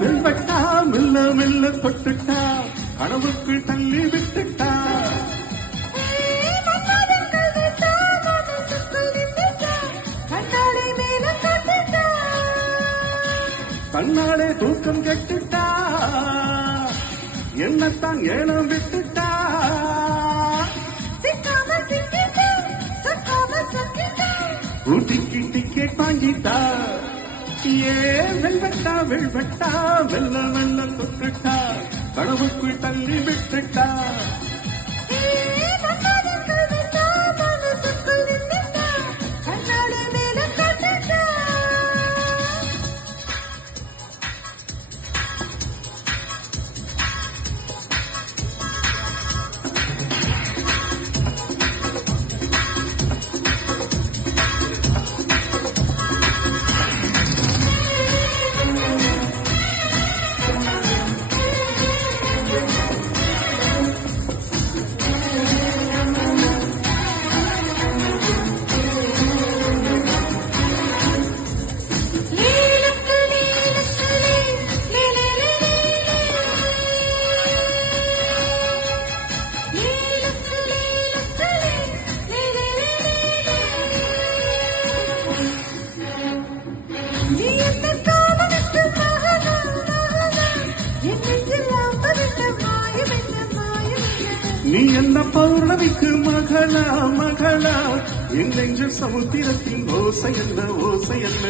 வெல்வட்டா மெல்ல மெல்ல தொட்டுட்டா கனவுக்கு தள்ளி விட்டுட்டா தன்னாலே தூக்கம் கெட்டுட்டா என்னத்தான் ஏலம் விட்டுட்டா ஊட்டிக்கு டிக்கெட் வாங்கிட்டா ஏ வெல்வட்டா வெல்வட்டா வெல்ல வெல்ல தொட்டுட்டா கடவுக்குள் தள்ளி விட்டுட்டா நீ என்ன பௌர்ணமிக்கு மகளா மகளா என் நெஞ்சு சமுத்திரத்தின் ஓசை என்ன ஓசை என்ன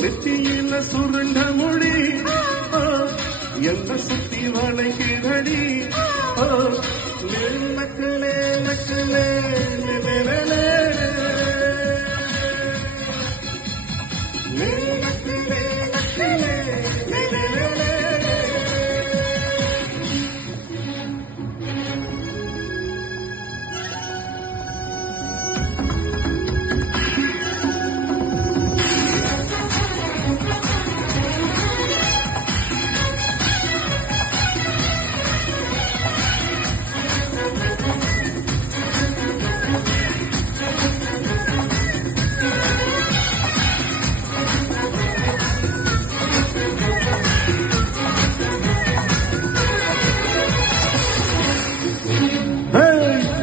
நெத்தியில சுருண்ட மொழி என்ன சுத்தி வளைகிறடி நெல்லக்குலே நக்குலே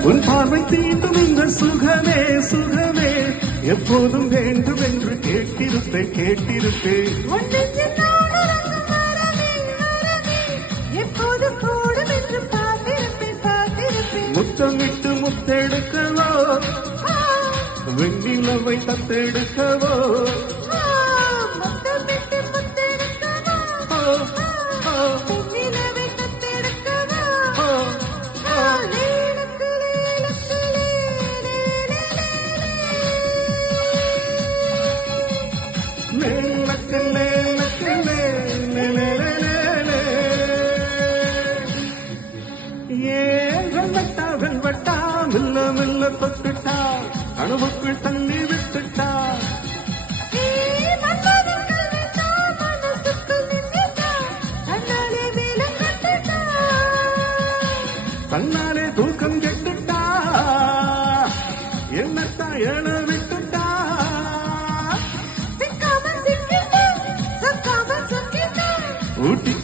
உன் பார்வை தீண்டும் இந்த சுகமே சுகமே எப்போதும் வேண்டும் என்று கேட்டிருப்பேன் கேட்டிருப்பேன் முத்தமிட்டு முத்தெடுக்கவோ வெண்ணிலவை தத்தெடுக்கவோ வெல்வட்டா மெல்ல மெல்ல தொட்டுட்டா கனவுக்குள் தள்ளி விட்டுட்டா தன்னாலே தூக்கம் கெட்டுட்டா என்னத்தான் ஏழ விட்டுட்டா ஊட்டி